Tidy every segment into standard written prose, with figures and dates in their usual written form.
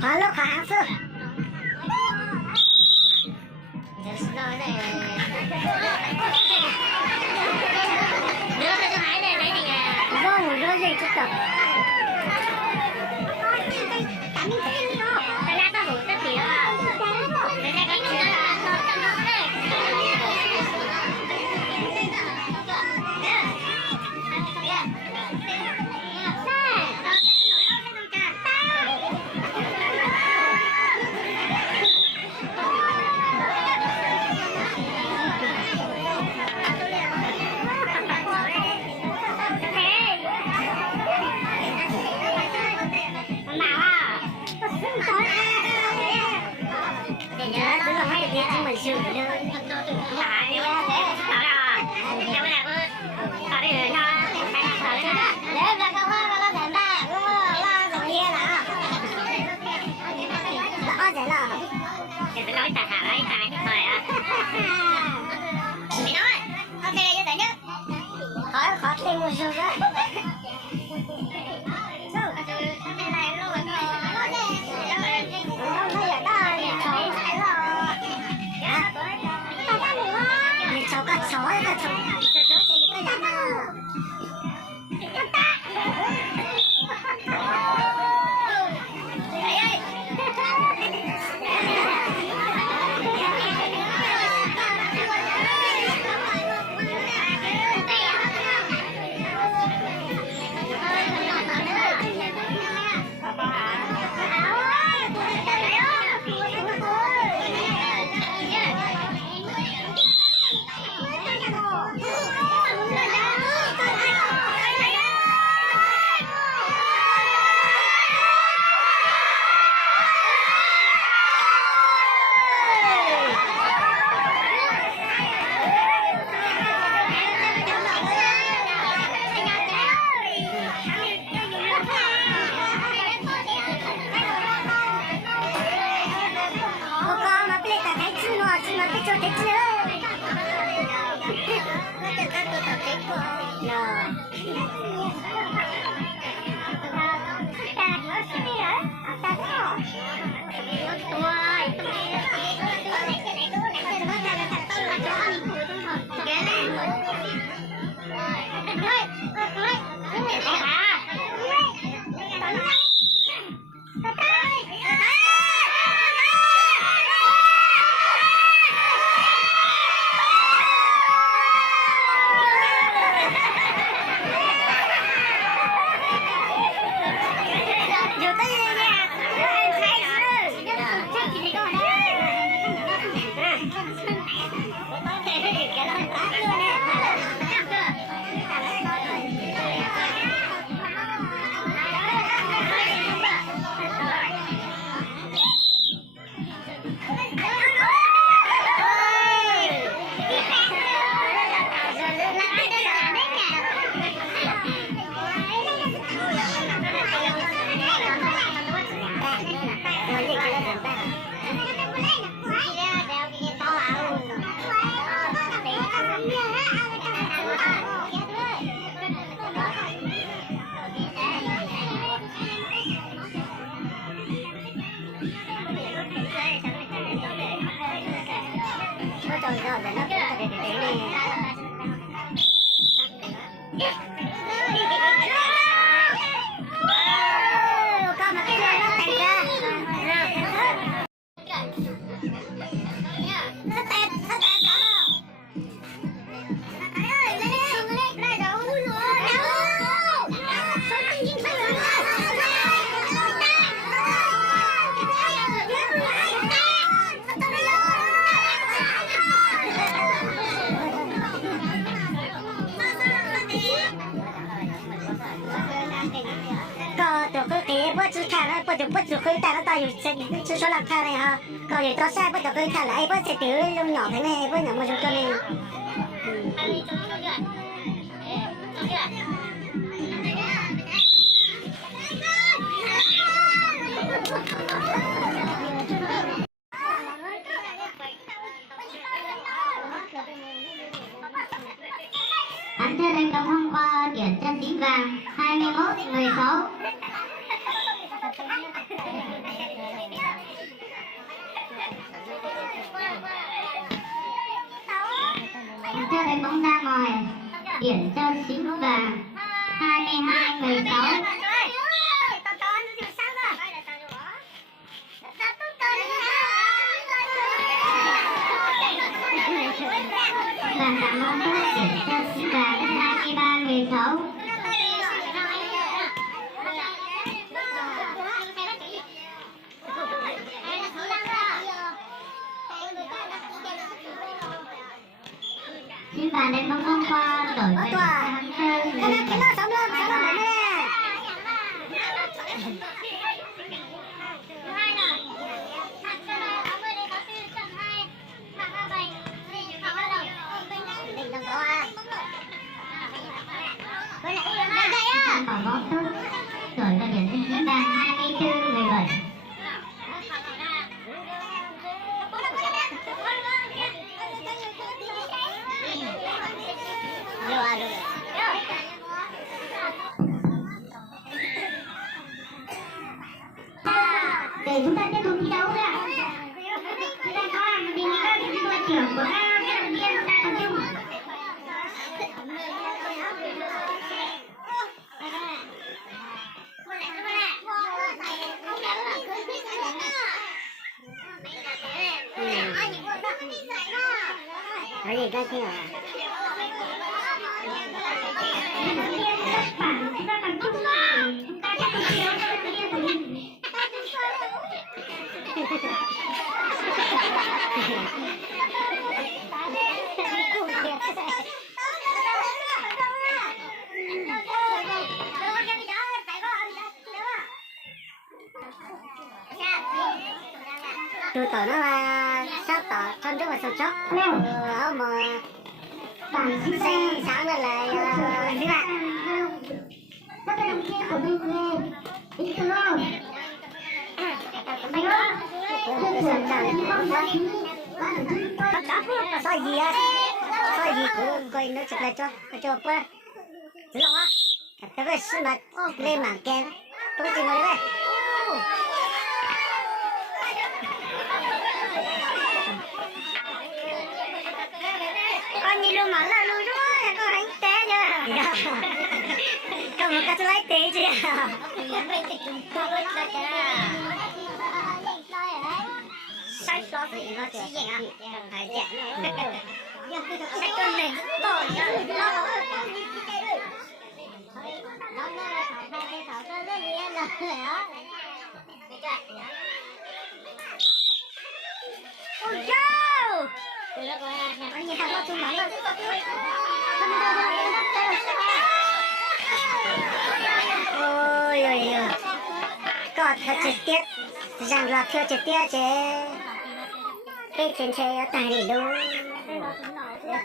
Khóa lớp khóa áo sơ. Vâng, rồi gì chút tập. Khó tìm một số đó. Cháu cắt chó ấy, cắt chó trên những cái lắm à. Bất cứ khơi ta nó taอยู่số làm tha này ha, còn để tao sai bất cứ khơi ta là ai bất sẽ tiểu lông nhỏ thế này bất nhỏ mà chúng tôi này. Anh thưa anh đồng hôm qua điểm chân tím vàng 21/16. đánh bóng ra ngoài, điểm cho Xính Vàng 22-16. Vàng tặng bóng tốt, điểm cho Xính Vàng 23-16. Xính Vàng đánh bóng không qua, đổi về thắng hơn. cái nó sống lên này nè. Bỏ bóng tốt, đổi về điểm cho Xính Vàng 24-17. Để chúng ta tiếp tục thi đấu nha. Chúng ta có hàng vì các đội trưởng của các vận động viên đang tập trung. Cái gì cái kia à? Các bạn chúng ta tập trung lại. Chúng ta tiếp tục thi đấu cho vận động viên của mình. Tôi tưởng nó là sắp tỏ chân trước và sâu chóc. Mà Bạn xin xe sáng là lại như bạn. các vận động viên của mình về bình thường. Sao gì á? Sao gì cũng coi nó chụp lại cho bữa. Chứ đâu á? Cái cái sự mà lên mảng kèm. Tôi chỉ nói đấy. Con nhìn luôn mà là luôn rồi, con đánh té chưa? Con một cái lấy té chưa? Sai số thì nó chỉ dạng à? Phải dạng. Sai con này bỏ ra. Ôi trời! Anh nhìn thằng nó chung bắn rồi. Ôi ôi ôi. Có thật trực tiếp. Rằng là theo trực tiếp chứ. Cái trên xe tài đi luôn.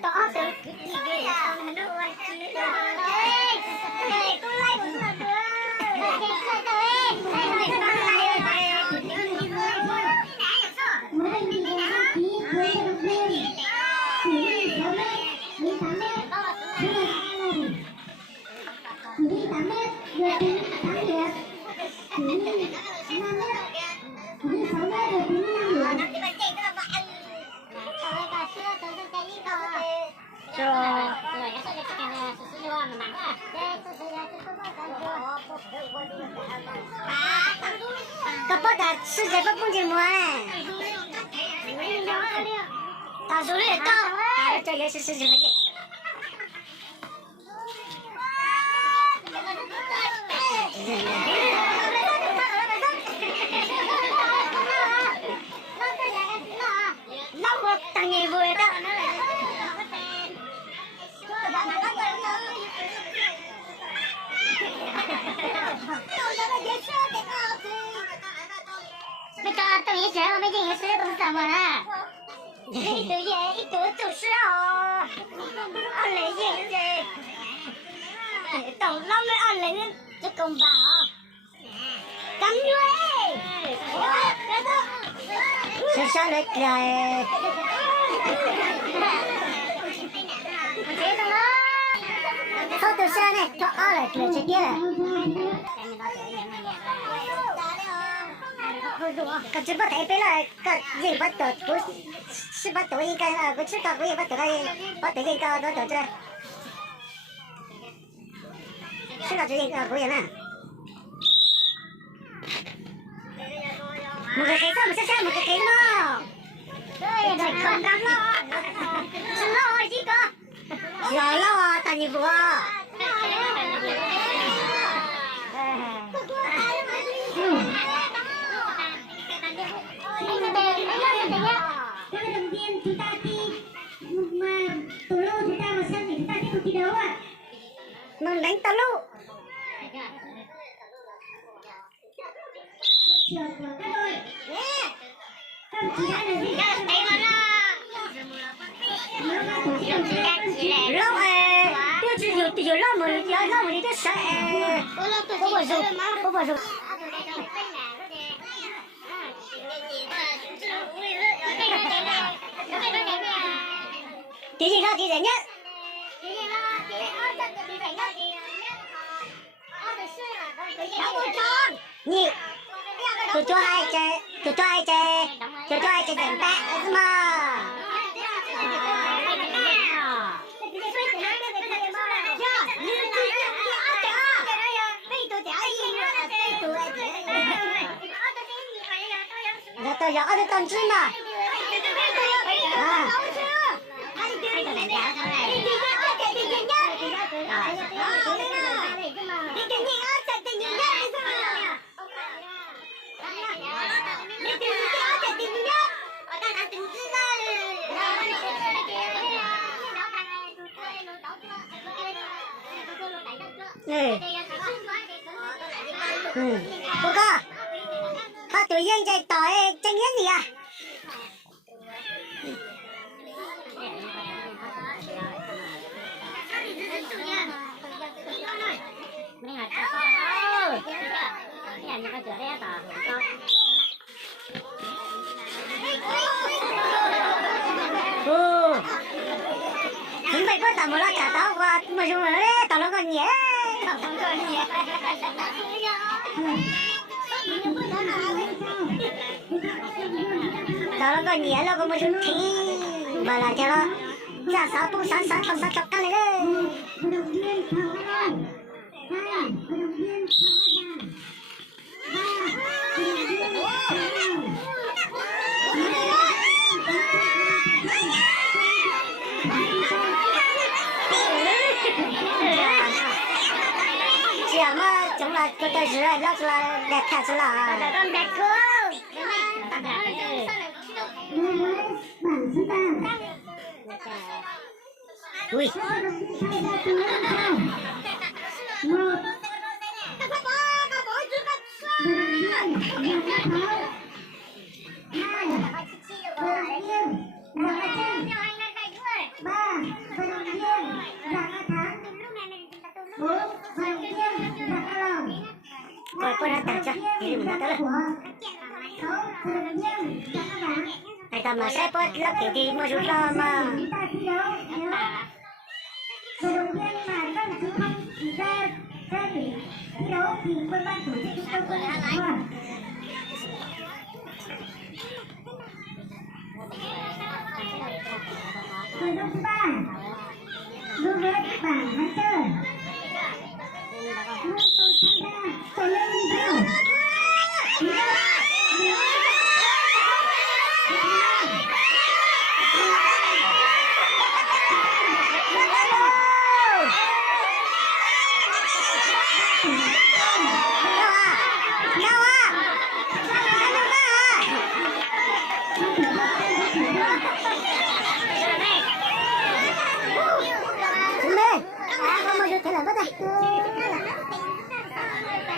Tỏ từ gì ghê xong nó quay chi đó. Ê, tôi lấy một lần nữa. 그보다 수제 뽀뽕질 뭐해? 다 소리에 또 알았죠? 예수 쓰지 말게. 너무 땅에 보여다. Bây giờ tôi nghĩ sẽ mấy chuyện sẽ không sao mà. Đi từ về đi từ từ sao? Anh lấy gì vậy? Tổng lắm mới ăn lấy cho công bảo. Cắm đuôi. Sao sao lại cười? Thế thôi đó. Thôi từ xa này, cho ó lại cười chết kia này. cái chuyện bắt thấy bây là cái gì bắt được cũng是bắt được应该啊，我知道我也bắt được bắt được应该都得这，知道这应该不一样。một cái sao mà sao một cái nó đây là không đáng lo lo gì cơ giờ lo tại vì vừa các vận động viên chúng ta thi mà tù lô chúng ta mà xem thì chúng ta tiếp tục thi đấu ạ. mình đánh tàu lô Trường của các đội. Các đồng chí đã là gì? lâu tiêu chí nhiều lâu mà đi tới sợ có bao giờ tí gì đó tí gì nhất nhị tôi cho hai chơi đèn bạc mà giờ tôi rõ cái con chim mà cô cơ họ tự nhiên chạy tỏi tranh nghĩa gì à chúng mày có tao một lát cả tao qua mà chúng mày đấy tao nó còn nhẹ tao nó còn nhẹ nó còn một chút thì mà là cho nó ra sáu tung sáng không sáng chọc cái này đấy mà chúng là cái tay rửa nó là đẹp thật sự là đẹp cơ ui coi ra tặng cho thì mình tới này tầm mà sẽ bớt lớp kiểu gì mà rút ra mà vận động viên mà các đồng chí không ra thi đấu thì quân ban tổ chức chúng tôi quân nội dung thứ ba đối với bảng ván chơi luôn tôi tham gia tôi lên theo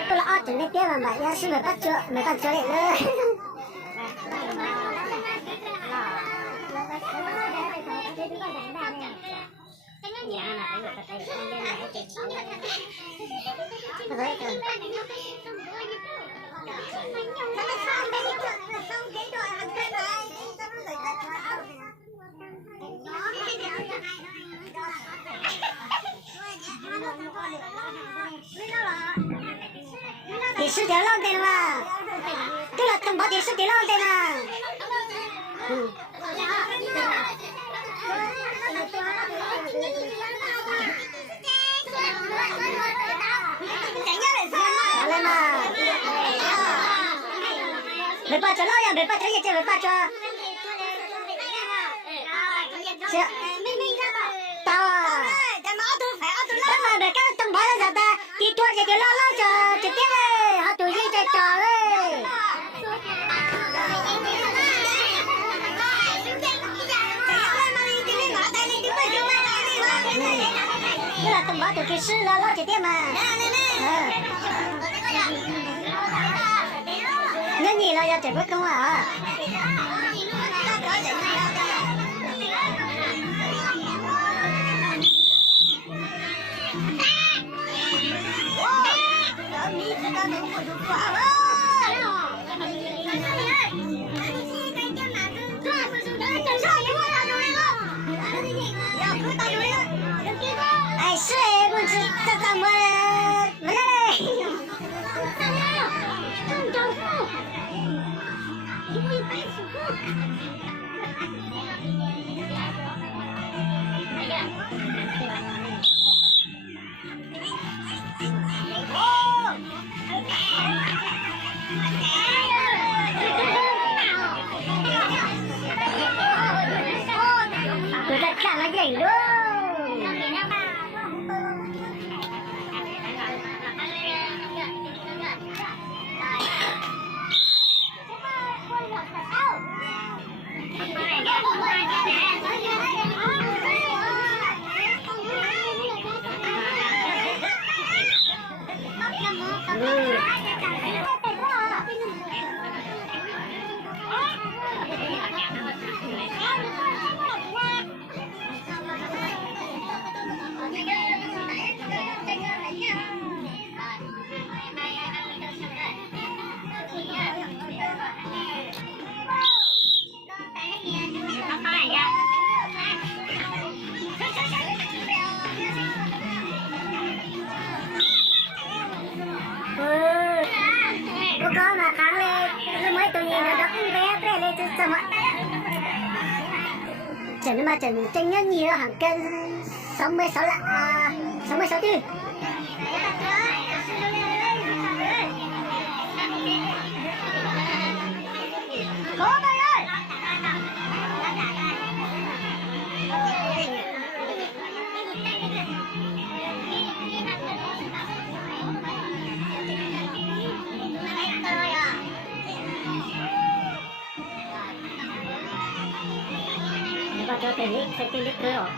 tôi là ở trên đây kia mà mày ra xin mày bắt chưa lại nữa thì sư trở lâu đây mà tức là tầm bao tiền sức tiền lon tên à lên mà về ba cho lo ya về ba thấy gì về ba cho tao à tao mà về cái tầm bao giờ ta đi tuột gì lo lo cho trực tiếp ấy họ tụi gì cho ấy cái là tầm bao tụi kia sư lo lo trực tiếp mà nên gì lo cho trẻ bớt không à ai sư ấy muốn chỉ cho tao mà lấy đây tôi đã trả lại cái luôn có mà kháng lên rồi mấy tụi nhìn nó cũng bé lên cho sao mà chẳng mà chẳng tranh nhất nhiều hàng cân 66 lạ 64 cố mày ơi và cho tiền lít sẽ tiền lít cơ rồi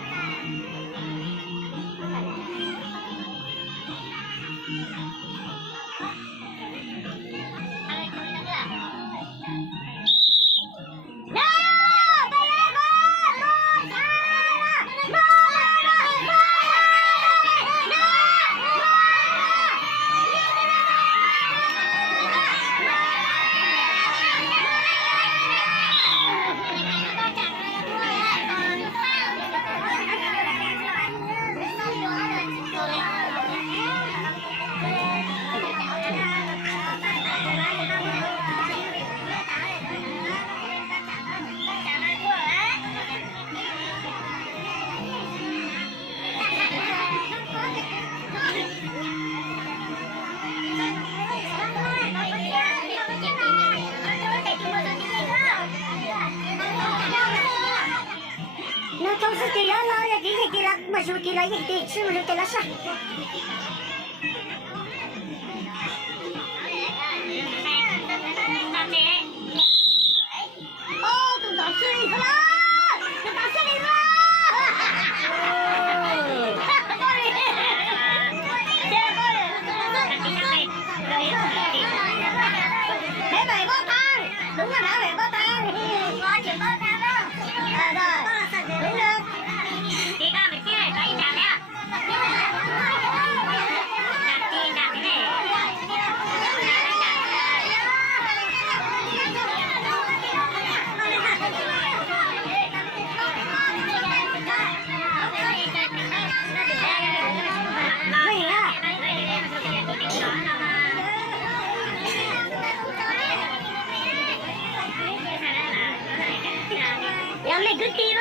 trong sự kỳ lạ là cái gì kỳ lạ mà dù kỳ lạ gì thì sự mà kỳ lạ sao ô tụi nó suy ra tụi nó suy ra thế mày bó tay đúng rồi đã mày bó tay có chuyện bó tay đó rồi đúng được chị ca mày kia lấy trả nè đặt tiền đặt cái này cứ tim